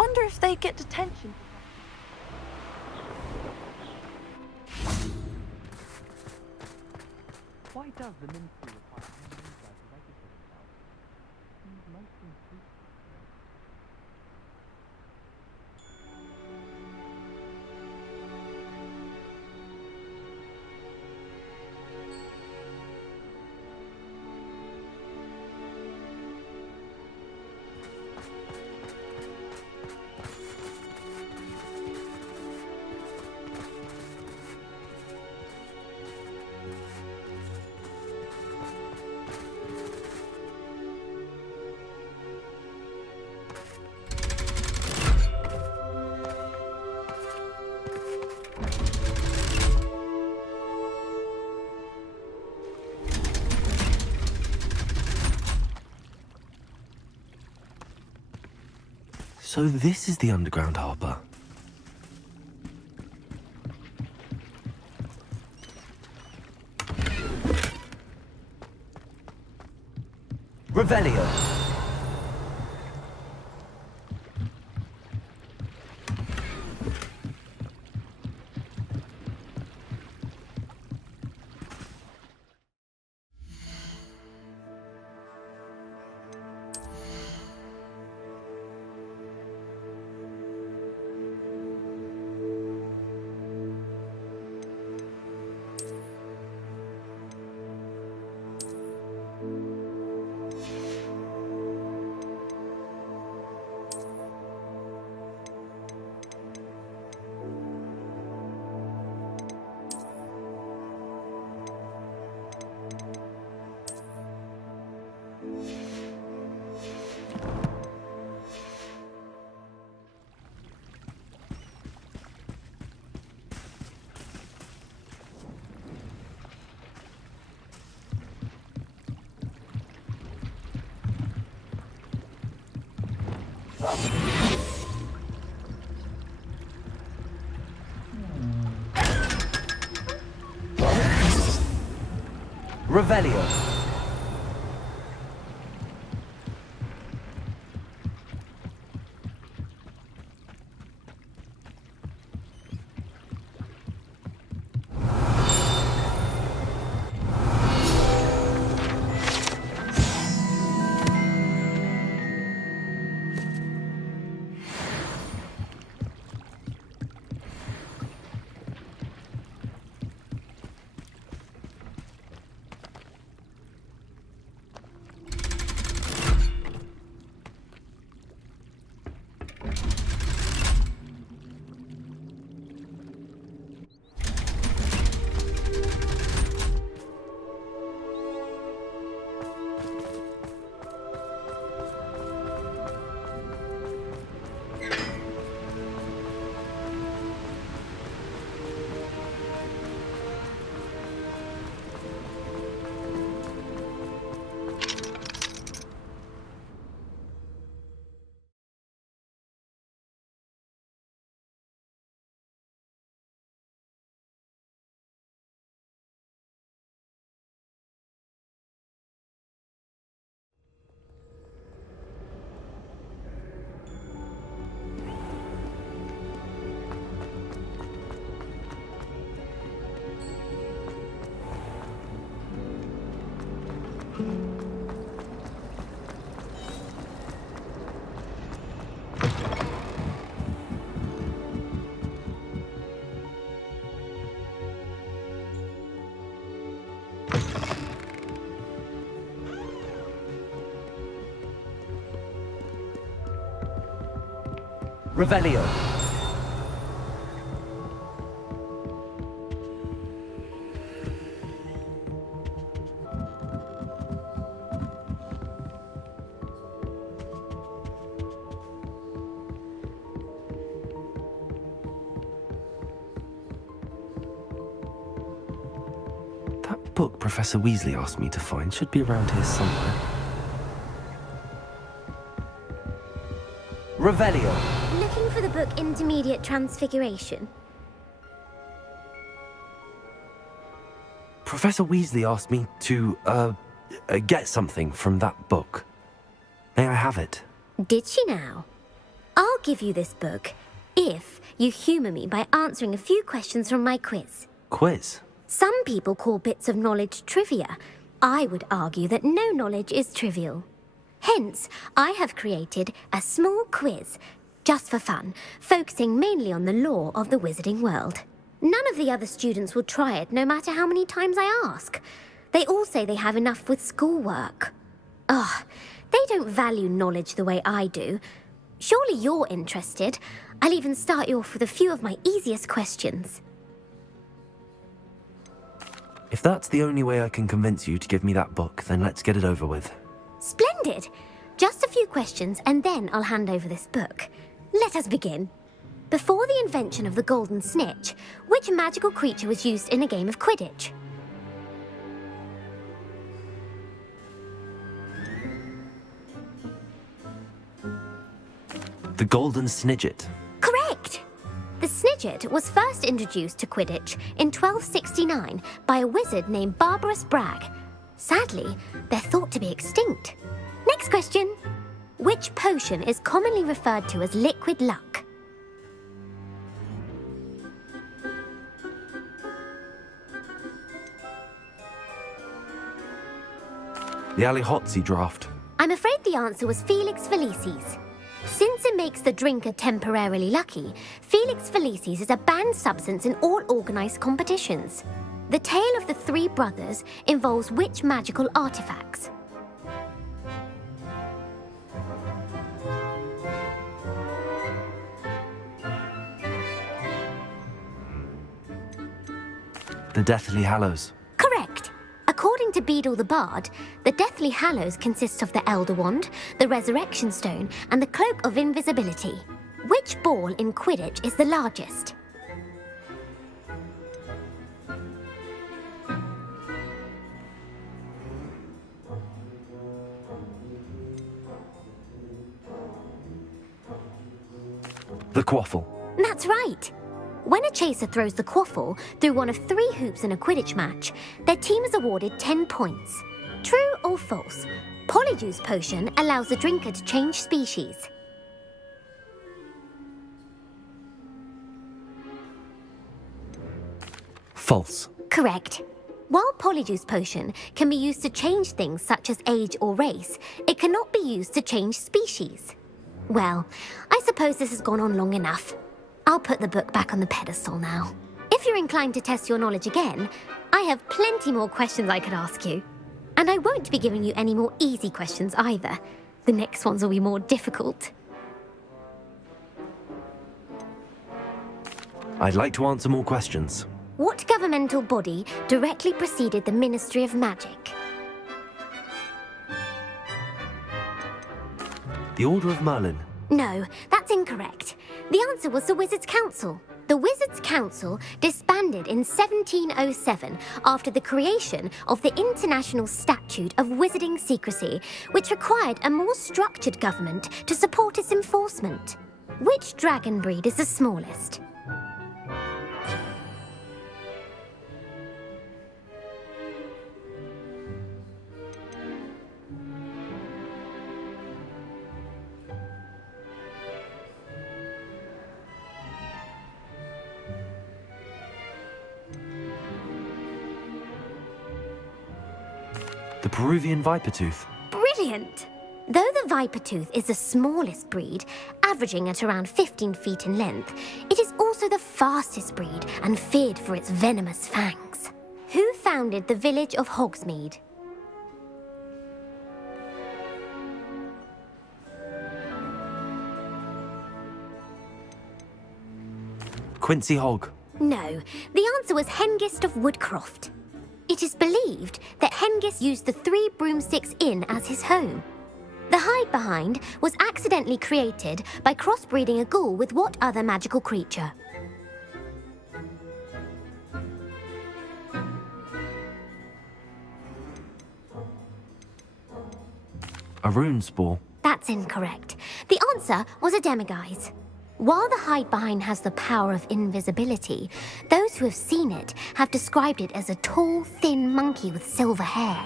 Wonder if they get detention. Why does the ministry require any user to register themselves? Seems most intrusive. So this is the underground harbour. Revelio. Revelio. Revelio. That book Professor Weasley asked me to find should be around here somewhere. Revelio. Looking for the book Intermediate Transfiguration? Professor Weasley asked me to, get something from that book. May I have it? Did she now? I'll give you this book if you humour me by answering a few questions from my quiz. Quiz? Some people call bits of knowledge trivia. I would argue that no knowledge is trivial. Hence, I have created a small quiz, just for fun, focusing mainly on the lore of the wizarding world. None of the other students will try it, no matter how many times I ask. They all say they have enough with schoolwork. Ugh, they don't value knowledge the way I do. Surely you're interested. I'll even start you off with a few of my easiest questions. If that's the only way I can convince you to give me that book, then let's get it over with. Splendid! Just a few questions and then I'll hand over this book. Let us begin. Before the invention of the golden snitch, which magical creature was used in a game of Quidditch? The golden snidget. Correct! The snidget was first introduced to Quidditch in 1269 by a wizard named Barbarous Bragg. Sadly, they're thought to be extinct. Next question. Which potion is commonly referred to as liquid luck? The Allihotzi draft. I'm afraid the answer was Felix Felicis. Since it makes the drinker temporarily lucky, Felix Felicis is a banned substance in all organised competitions. The tale of the three brothers involves which magical artifacts? The Deathly Hallows. Correct. According to Beadle the Bard, the Deathly Hallows consists of the Elder Wand, the Resurrection Stone, and the Cloak of Invisibility. Which ball in Quidditch is the largest? The Quaffle. That's right. When a chaser throws the quaffle through one of 3 hoops in a Quidditch match, their team is awarded 10 points. True or false? Polyjuice Potion allows the drinker to change species. False. Correct. While Polyjuice Potion can be used to change things such as age or race, it cannot be used to change species. Well, I suppose this has gone on long enough. I'll put the book back on the pedestal now. If you're inclined to test your knowledge again, I have plenty more questions I could ask you. And I won't be giving you any more easy questions either. The next ones will be more difficult. I'd like to answer more questions. What governmental body directly preceded the Ministry of Magic? The Order of Merlin. No, that's incorrect. The answer was the Wizards' Council. The Wizards' Council disbanded in 1707 after the creation of the International Statute of Wizarding Secrecy, which required a more structured government to support its enforcement. Which dragon breed is the smallest? The Peruvian Vipertooth. Brilliant! Though the Vipertooth is the smallest breed, averaging at around 15 feet in length, it is also the fastest breed and feared for its venomous fangs. Who founded the village of Hogsmeade? Quincy Hogg. No, the answer was Hengist of Woodcroft. It is believed that Hengist used the 3 Broomsticks Inn as his home. The hide-behind was accidentally created by crossbreeding a ghoul with what other magical creature? A rune spore. That's incorrect. The answer was a demiguise. While the hide-behind has the power of invisibility, those who have seen it have described it as a tall, thin monkey with silver hair.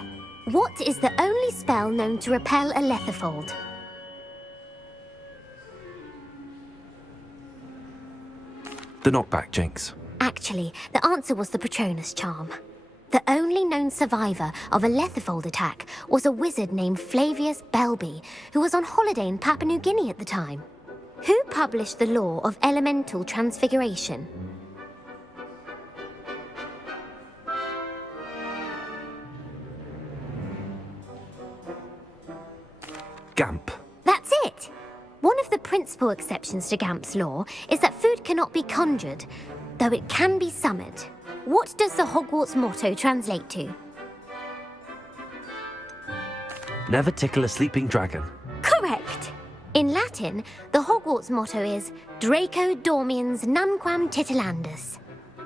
What is the only spell known to repel a lethifold? The knockback jinx. Actually, the answer was the Patronus charm. The only known survivor of a Lethifold attack was a wizard named Flavius Belby, who was on holiday in Papua New Guinea at the time. Who published the law of elemental transfiguration? Gamp. That's it! One of the principal exceptions to Gamp's law is that food cannot be conjured, though it can be summoned. What does the Hogwarts motto translate to? Never tickle a sleeping dragon. Correct! In Latin, the Hogwarts motto is Draco dormiens nunquam titilandus.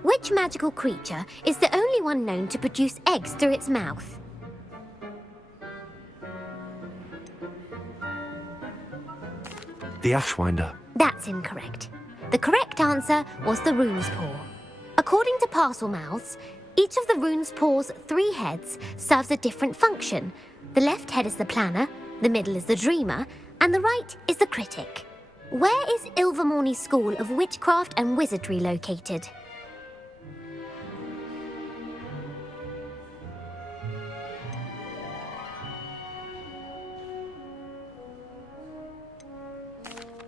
Which magical creature is the only one known to produce eggs through its mouth? The Ashwinder. That's incorrect. The correct answer was the Rune's Paw. According to Parselmouths, each of the Rune's Paw's 3 heads serves a different function. The left head is the planner, the middle is the dreamer, and the right is the critic. Where is Ilvermorny's School of Witchcraft and Wizardry located?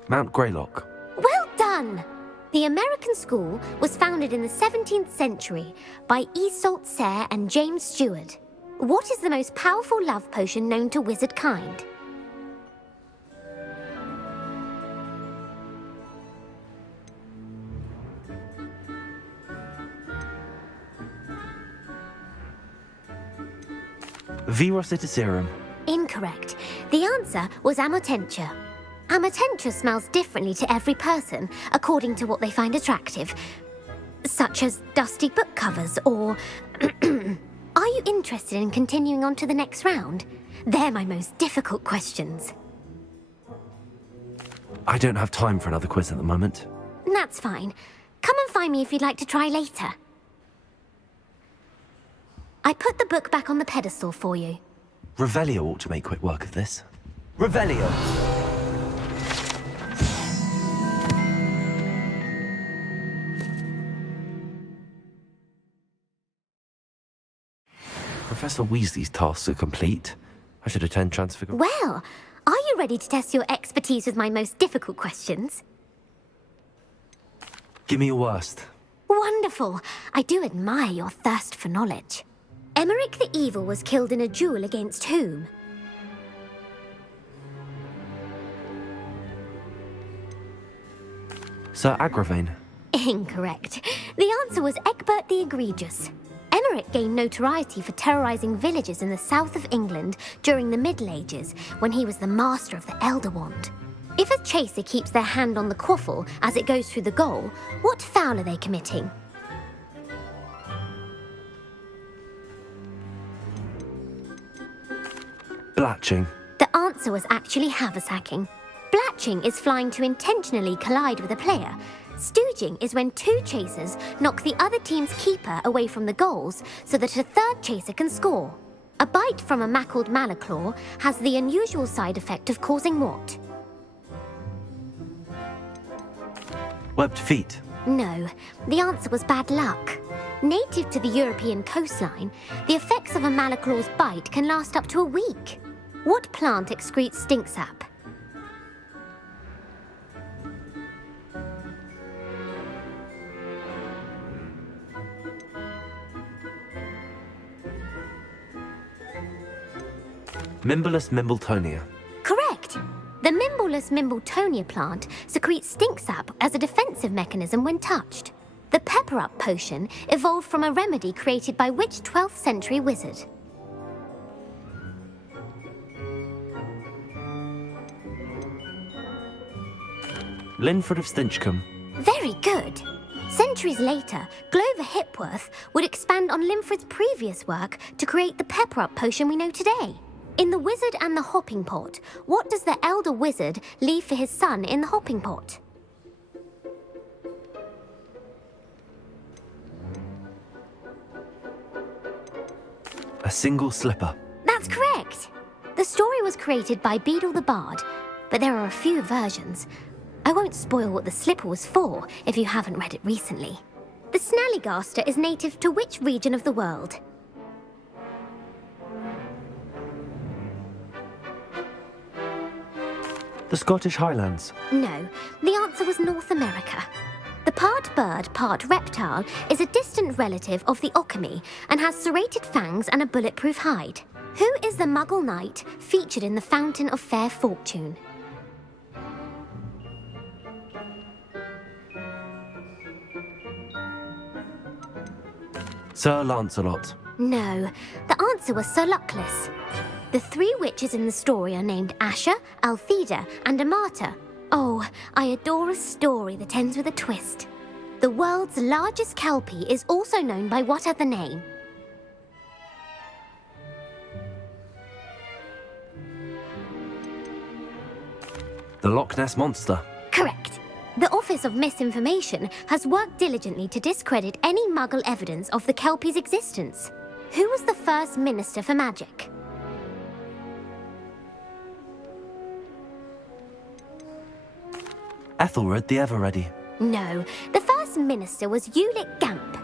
Mount Greylock. Well done! The American school was founded in the 17th century by Iseult Sayre and James Stewart. What is the most powerful love potion known to wizard kind? Verocitiserum. Incorrect. The answer was Amotentia. Amotentia smells differently to every person, according to what they find attractive, such as dusty book covers or... Are you interested in continuing on to the next round? They're my most difficult questions. I don't have time for another quiz at the moment. That's fine. Come and find me if you'd like to try later. I put the book back on the pedestal for you. Revelio ought to make quick work of this. Revelio! Professor Weasley's tasks are complete. I should attend Transfiguration. Well, are you ready to test your expertise with my most difficult questions? Give me your worst. Wonderful. I do admire your thirst for knowledge. Emmerich the Evil was killed in a duel against whom? Sir Agravain. Incorrect. The answer was Egbert the Egregious. Emmerich gained notoriety for terrorizing villages in the south of England during the Middle Ages, when he was the master of the Elder Wand. If a chaser keeps their hand on the quaffle as it goes through the goal, what foul are they committing? Blatching. The answer was actually haversacking. Blatching is flying to intentionally collide with a player. Stooging is when 2 chasers knock the other team's keeper away from the goals so that a 3rd chaser can score. A bite from a mackled malaclaw has the unusual side effect of causing what? Webbed feet. No, the answer was bad luck. Native to the European coastline, the effects of a malaclaw's bite can last up to a week. What plant excretes stink sap? Mimblus Mimbletonia. Correct! The Mimblus Mimbletonia plant secretes stink sap as a defensive mechanism when touched. The Pepper-Up potion evolved from a remedy created by which 12th century wizard? Linford of Stinchcombe. Very good! Centuries later, Glover Hipworth would expand on Linford's previous work to create the Pepper-Up potion we know today. In The Wizard and the Hopping Pot, what does the elder wizard leave for his son in the hopping pot? A single slipper. That's correct! The story was created by Beadle the Bard, but there are a few versions. I won't spoil what the slipper was for if you haven't read it recently. The Snallygaster is native to which region of the world? The Scottish Highlands. No, the answer was North America. The part bird, part reptile is a distant relative of the Occamy and has serrated fangs and a bulletproof hide. Who is the Muggle knight featured in the Fountain of Fair Fortune? Sir Lancelot. No, the answer was Sir Luckless. The three witches in the story are named Asher, Altheda, and Amata. Oh, I adore a story that ends with a twist. The world's largest kelpie is also known by what other name? The Loch Ness Monster. Correct. The Office of Misinformation has worked diligently to discredit any Muggle evidence of the kelpie's existence. Who was the first Minister for Magic? Ethelred the Ever-Ready. No, the first minister was Ulick Gamp.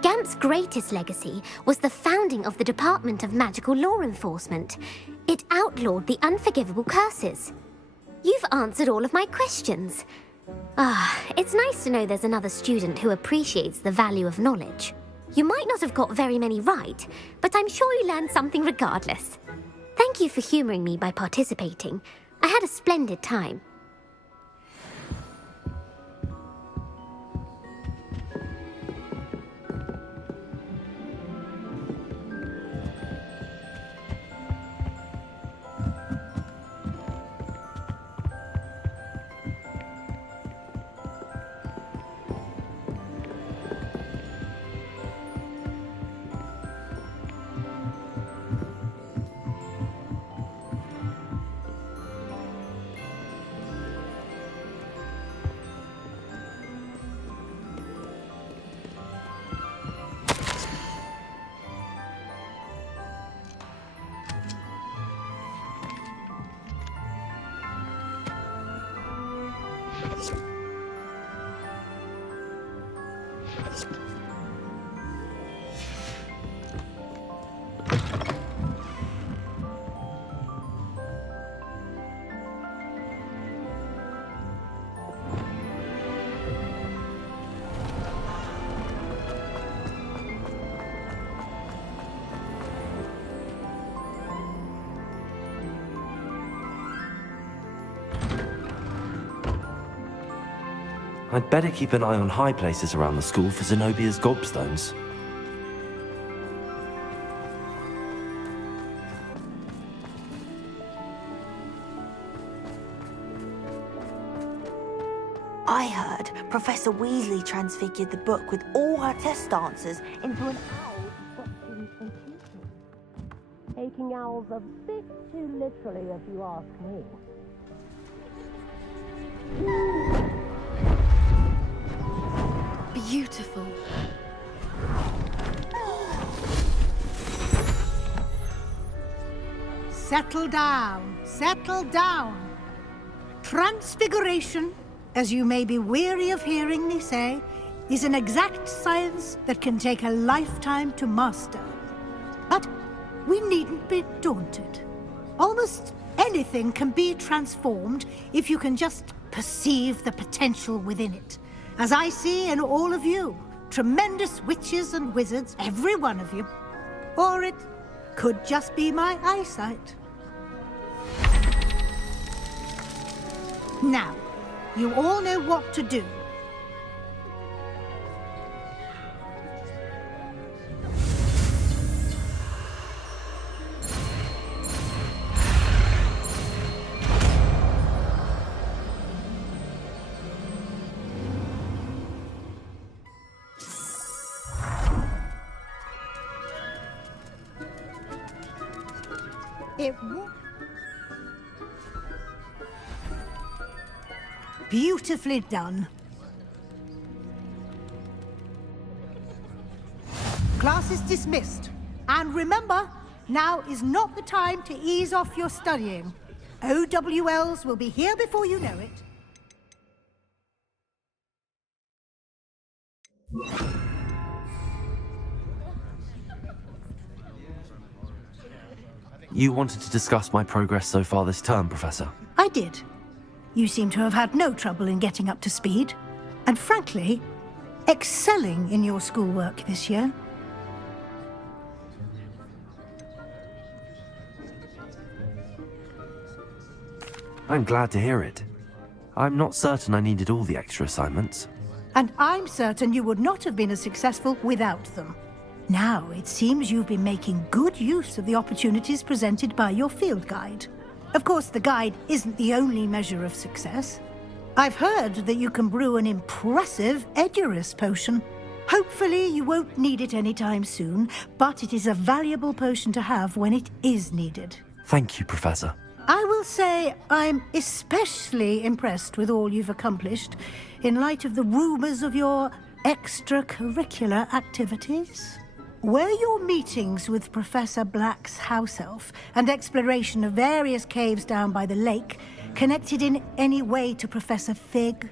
Gamp's greatest legacy was the founding of the Department of Magical Law Enforcement. It outlawed the unforgivable curses. You've answered all of my questions. It's nice to know there's another student who appreciates the value of knowledge. You might not have got very many right, but I'm sure you learned something regardless. Thank you for humouring me by participating. I had a splendid time. I'd better keep an eye on high places around the school for Zenobia's gobstones. I heard Professor Weasley transfigured the book with all her test answers into an owl watching and teaching. Taking owls a bit too literally, if you ask me. Beautiful. Settle down, settle down. Transfiguration, as you may be weary of hearing me say, is an exact science that can take a lifetime to master. But we needn't be daunted. Almost anything can be transformed if you can just perceive the potential within it. As I see in all of you, tremendous witches and wizards, every one of you. Or it could just be my eyesight. Now, you all know what to do. Beautifully done. Class is dismissed. And remember, now is not the time to ease off your studying. OWLs will be here before you know it. You wanted to discuss my progress so far this term, Professor? I did. You seem to have had no trouble in getting up to speed. And frankly, excelling in your schoolwork this year. I'm glad to hear it. I'm not certain I needed all the extra assignments. And I'm certain you would not have been as successful without them. Now, it seems you've been making good use of the opportunities presented by your field guide. Of course, the guide isn't the only measure of success. I've heard that you can brew an impressive Edurus potion. Hopefully, you won't need it anytime soon, but it is a valuable potion to have when it is needed. Thank you, Professor. I will say I'm especially impressed with all you've accomplished in light of the rumors of your extracurricular activities. Were your meetings with Professor Black's house elf and exploration of various caves down by the lake connected in any way to Professor Fig?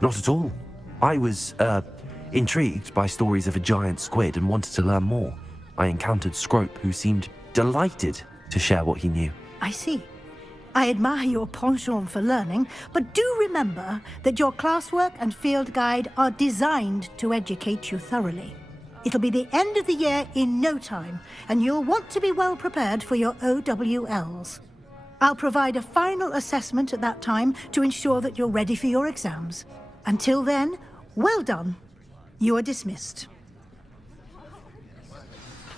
Not at all. I was, intrigued by stories of a giant squid and wanted to learn more. I encountered Scrope, who seemed delighted to share what he knew. I see. I admire your penchant for learning, but do remember that your classwork and field guide are designed to educate you thoroughly. It'll be the end of the year in no time, and you'll want to be well prepared for your OWLs. I'll provide a final assessment at that time to ensure that you're ready for your exams. Until then, well done. You are dismissed.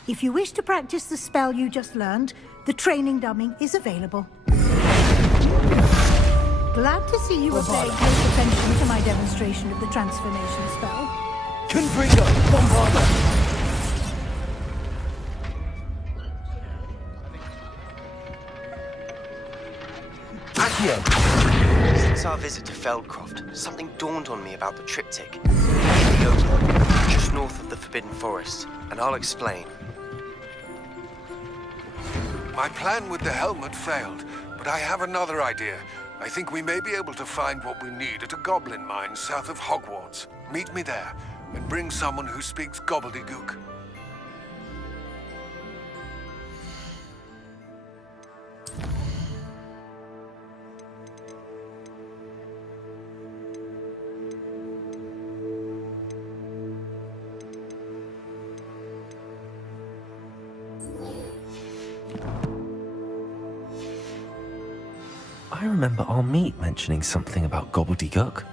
If you wish to practice the spell you just learned, the training dummy is available. Glad to see you were paying close attention to my demonstration of the transformation spell. Confringo! Bombarda! Accio! Since our visit to Feldcroft, something dawned on me about the triptych. In the open, just north of the Forbidden Forest, and I'll explain. My plan with the helmet failed, but I have another idea. I think we may be able to find what we need at a goblin mine south of Hogwarts. Meet me there, and bring someone who speaks gobbledygook. I remember our meet mentioning something about gobbledygook.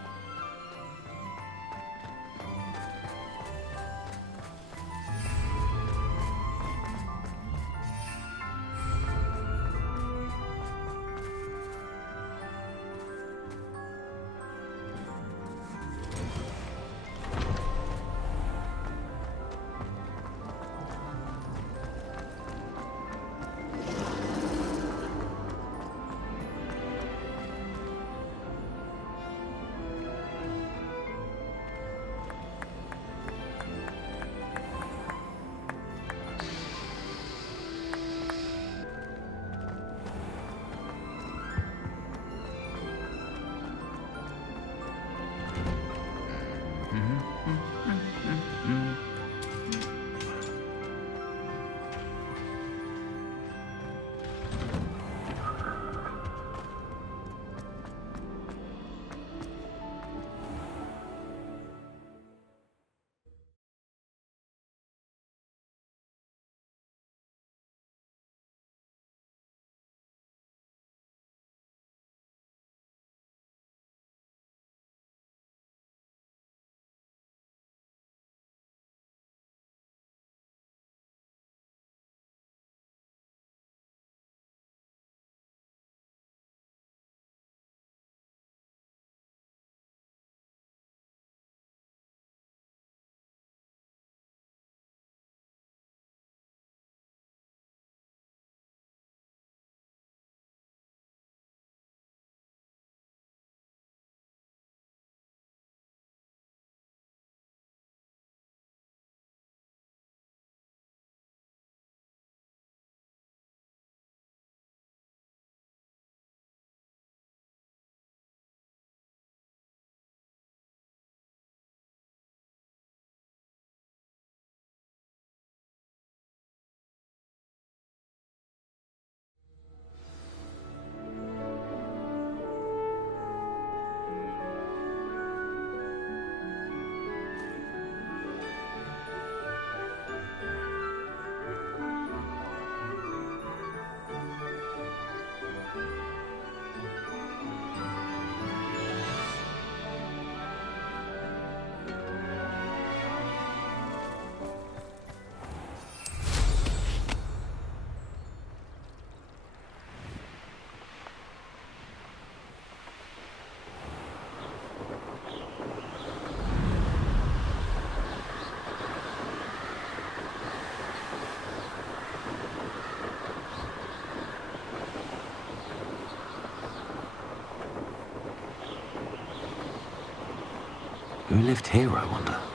Who lived here, I wonder?